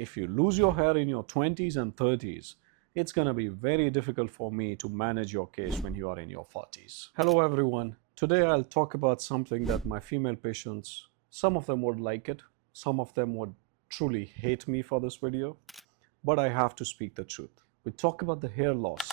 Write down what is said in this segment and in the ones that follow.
If you lose your hair in your 20s and 30s, it's going to be very difficult for me to manage your case when you are in your 40s. Hello everyone. Today I'll talk about something that my female patients, some of them would like it, some of them would truly hate me for this video, but I have to speak the truth. We talk about the hair loss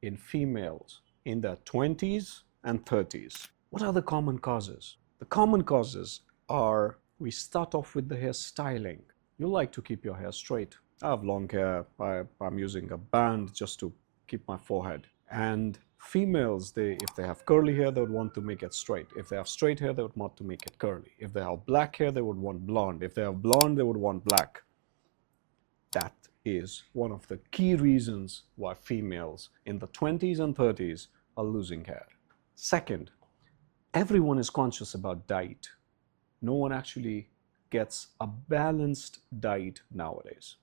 in females in their 20s and 30s. What are the common causes? The common causes are, we start off with the hair styling. You like to keep your hair straight. I have long hair. I'm using a band just to keep my forehead. And females, if they have curly hair, they would want to make it straight. If they have straight hair, they would want to make it curly. If they have black hair, they would want blonde. If they have blonde, they would want black. That is one of the key reasons why females in the 20s and 30s are losing hair. Second, everyone is conscious about diet. No one actually gets a balanced diet nowadays.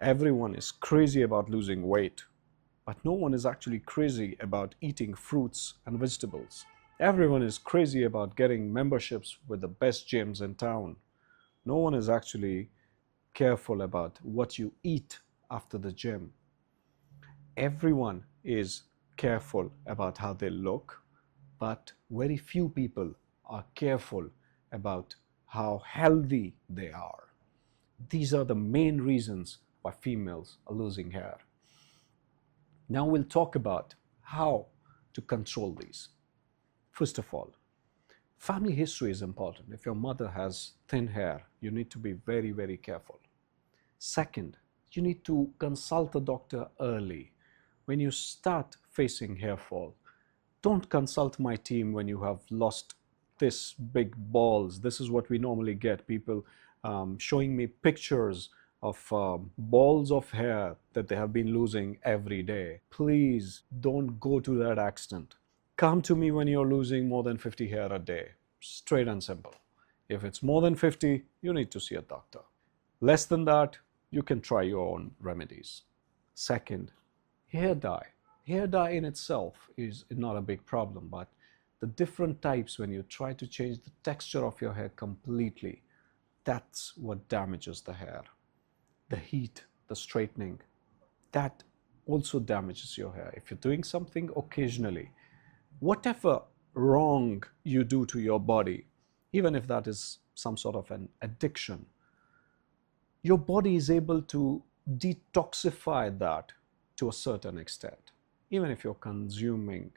Everyone is crazy about losing weight, but no one is actually crazy about eating fruits and vegetables. Everyone is crazy about getting memberships with the best gyms in town. No one is actually careful about what you eat after the gym. Everyone is careful about how they look, but very few people are careful about how healthy they are. These are the main reasons why females are losing hair. Now we'll talk about how to control these. First of all, family history is important. If your mother has thin hair, you need to be very, very careful. Second, you need to consult a doctor early. When you start facing hair fall, don't consult my team when you have lost this big balls. This is what we normally get, people showing me pictures of balls of hair that they have been losing every day. Please don't go to that extent. Come to me when you're losing more than 50 hair a day. Straight and simple. If it's more than 50, you need to see a doctor. Less than that, you can try your own remedies. Second, hair dye. Hair dye in itself is not a big problem, but the different types, when you try to change the texture of your hair completely, that's what damages the hair. The heat, the straightening, that also damages your hair. If you're doing something occasionally, whatever wrong you do to your body, even if that is some sort of an addiction, your body is able to detoxify that to a certain extent. Even if you're consuming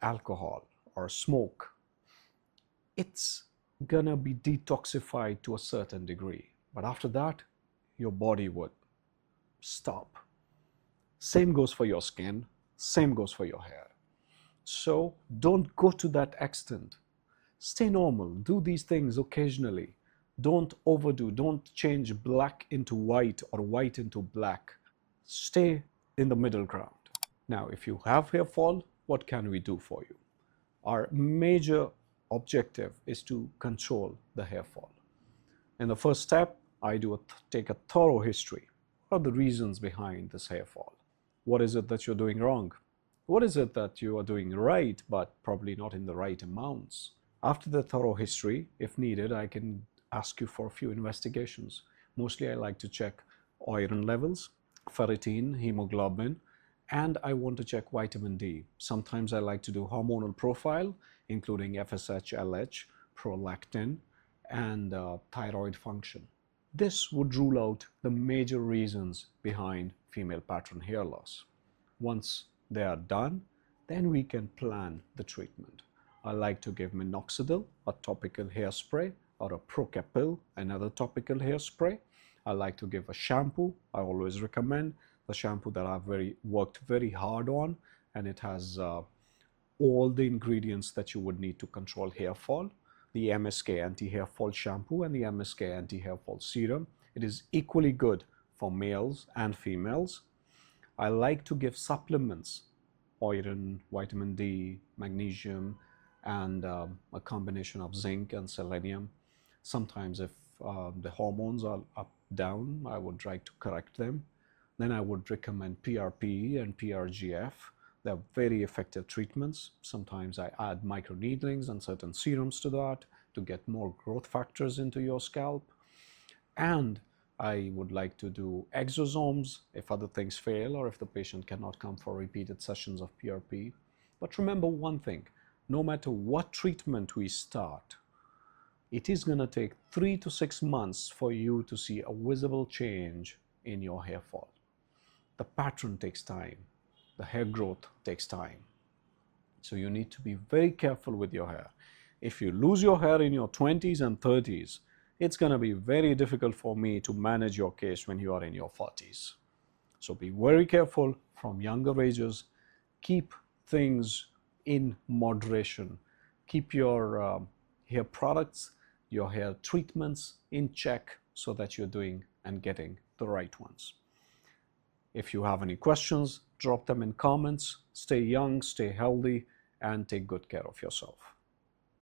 alcohol or smoke, it's gonna be detoxified to a certain degree. But after that, your body would stop. Same goes for your skin, same goes for your hair. So don't go to that extent. Stay normal, do these things occasionally. Don't overdo, don't change black into white or white into black. Stay in the middle ground. Now, if you have hair fall, what can we do for you? Our major objective is to control the hair fall. In the first step, I take a thorough history. What are the reasons behind this hair fall? What is it that you're doing wrong? What is it that you are doing right, but probably not in the right amounts? After the thorough history, if needed, I can ask you for a few investigations. Mostly I like to check iron levels, ferritin, hemoglobin, and I want to check vitamin D. Sometimes I like to do hormonal profile, including FSH, LH, prolactin, and thyroid function. This would rule out the major reasons behind female pattern hair loss. Once they are done, then we can plan the treatment. I like to give minoxidil, a topical hairspray, or a Procapil, another topical hairspray. I like to give a shampoo. I always recommend the shampoo that I've worked very hard on, and it has all the ingredients that you would need to control hair fall. The MSK anti-hair fall shampoo and the MSK anti-hair fall serum. It is equally good for males and females. I like to give supplements, iron, vitamin D, magnesium, and a combination of zinc and selenium. Sometimes if the hormones are up, down, I would try to correct them. Then I would recommend PRP and PRGF. They're very effective treatments. Sometimes I add microneedlings and certain serums to that to get more growth factors into your scalp. And I would like to do exosomes if other things fail or if the patient cannot come for repeated sessions of PRP. But remember one thing, no matter what treatment we start, it is going to take 3 to 6 months for you to see a visible change in your hair fall. The pattern takes time. The hair growth takes time. So you need to be very careful with your hair. If you lose your hair in your 20s and 30s, it's going to be very difficult for me to manage your case when you are in your 40s. So be very careful from younger ages. Keep things in moderation. Keep your hair products, your hair treatments in check so that you're doing and getting the right ones. If you have any questions, drop them in comments. Stay young, stay healthy, and take good care of yourself.